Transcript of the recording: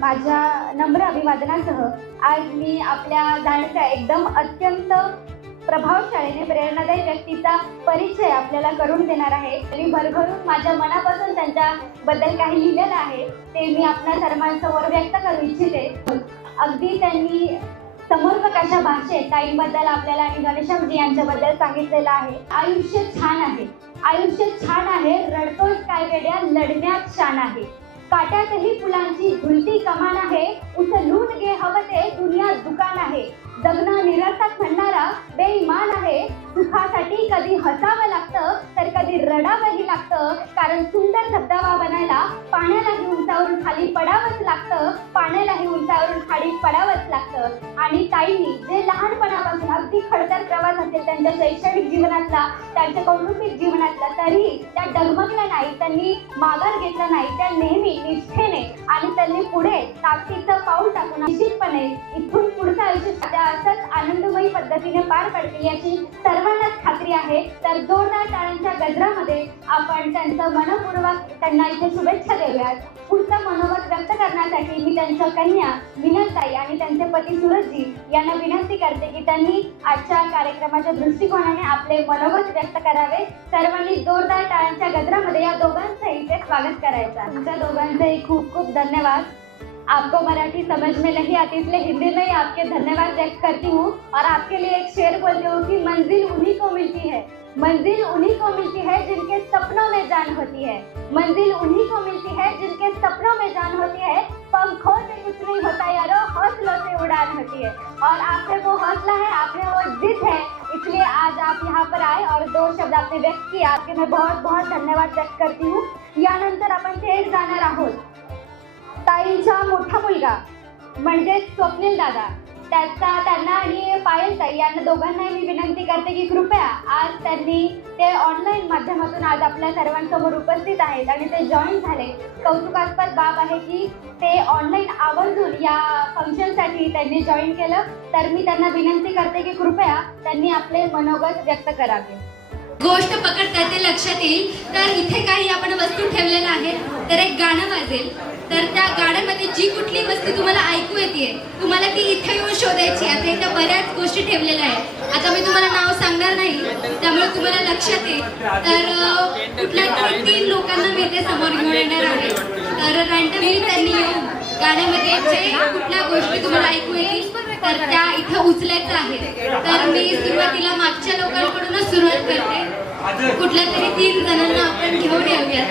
माझ्या नम्र अभिवादनासह आज मी आपल्या जाणत्या एकदम अत्यंत प्रभावशाळीने प्रेरणादायी व्यक्तीचा परिचय आपल्याला करून देणार आहे। मी भरभरून माझ्या मनापासून त्यांच्याबद्दल काही लिहिलेलं आहे ते मी आपल्या सर्वांसमोर व्यक्त करू इच्छिते। अगदी त्यांनी समर्पक अशा भाषेत ताईंबद्दल आपल्याला आणि गणेशमजी यांच्याबद्दल सांगितलेलं आहे। आयुष्य छान आहे, आयुष्य छान आहे, रडतोय काय वेड्या, लढण्यात शान आहे, काट्यातही फुलांची झुलती कमान आहे, उचलून घे हवं ते दुनिया दुकान आहे, जगणं निरर्थक म्हणणारा बेईमान आहे, सुखासाठी कधी हसावं लागतं तर कधी रडावंही लागतं, कारण सुंदर धबधबा बनायला पाण्यालाही उंचावरून खाली पडावंच लागतं, पाण्यालाही उंचावरून खाली पडावंच लागतं। आणि ताईंनी जे लहानपणापासून अगदी खडतर प्रवास असेल त्यांच्या शैक्षणिक जीवनातला, त्यांच्या कौटुंबिक जीवनातला, तरी त्या डगमगल्या नाही, त्यांनी माघार घेतला नाही, त्या नेहमी निष्ठेने आणि त्यांनी पुढे ताकदीचं पाऊल टाकून निश्चितपणे इथून पुढचं आयुष्य त्या असंच आनंदमयी पद्धतीने पार पडतील याची सर्वांनाच खात्री आहे। तर जोरदार टाळ्यांच्या गजरामध्ये आपण त्यांचं मनपूर्वक त्यांना इथे शुभेच्छा देऊयात। पुढचं मनोगत व्यक्त करण्यासाठी मी त्यांच्या कन्या विनंताई आणि त्यांचे पती सूरजजी यांना विनंती करते की त्यांनी आजच्या कार्यक्रमाच्या दृष्टिकोनाने आपले मनोगत व्यक्त करावे। सर्वांनी जोरदार टाळ्यांच्या गजरामध्ये या दोघांचं इथे स्वागत करायचं। तुमच्या दोघांचेही खूप खूप धन्यवाद। आपको मराठी समझ में नहीं आती इसलिए हिंदी में ही आपके धन्यवाद व्यक्त करती हूँ और आपके लिए एक शेर बोलती हूँ कि मंजिल उन्हीं को मिलती है, मंजिल उन्हीं को मिलती है जिनके सपनों में जान होती है, मंजिल उन्हीं को मिलती है जिनके सपनों में जान होती है, पंखों से कुछ नहीं होता यारो, हौसलों से उड़ान होती है। और आप में वो हौसला है, आप में वो जिद है, इसलिए आज आप यहाँ पर आए और दो शब्द आपने व्यक्त किए, आपके मैं बहुत बहुत धन्यवाद व्यक्त करती हूँ। यानंतर आपण थेट जाणार आहोत ताईंचा मोठा मुलगा म्हणजे स्वप्नील दादा, त्यांना आणि पायल ताई यांना दोघांनाही मी विनंती करते की कृपया आज ते ऑनलाईन माध्यमातून आज आपल्या सर्वांसमोर उपस्थित आहेत आणि ते जॉईन झाले। कौतुकास्पद बाब आहे की ते ऑनलाईन आवर्जून या फंक्शनसाठी त्यांनी जॉईन केलं, तर मी त्यांना विनंती करते की कृपया त्यांनी आपले मनोगत व्यक्त करावे। गोष्ट पकडता ते लक्षात येईल तर इथे काही आपण वस्तू ठेवलेल्या आहेत, तर एक गाणं वाजेल, तर त्या गाण्यामध्ये जी कुठली वस्तू तुम्हाला ऐकू येते तुम्हाला ती इथे येऊन शोधायची। आता इथे बऱ्याच गोष्टी ठेवलेल्या आहेत, आता मी तुम्हाला नाव सांगणार नाही त्यामुळे तुम्हाला लक्षात येईल। तर कुठल्या तरी 3 लोकांना मी इथे समोर घेऊन येणार आहे, तर रँडमली त्यांनी येऊन गाण्यामध्ये जे कुठल्या गोष्टी तुम्हाला ऐकू येतील तर त्या इथं उचलायचं आहे। तर मी सुरुवातीला मागच्या लोकांकडूनच सुरुवात करते, कुठल्या तरी 3 जणांना आपण घेऊन येऊयात।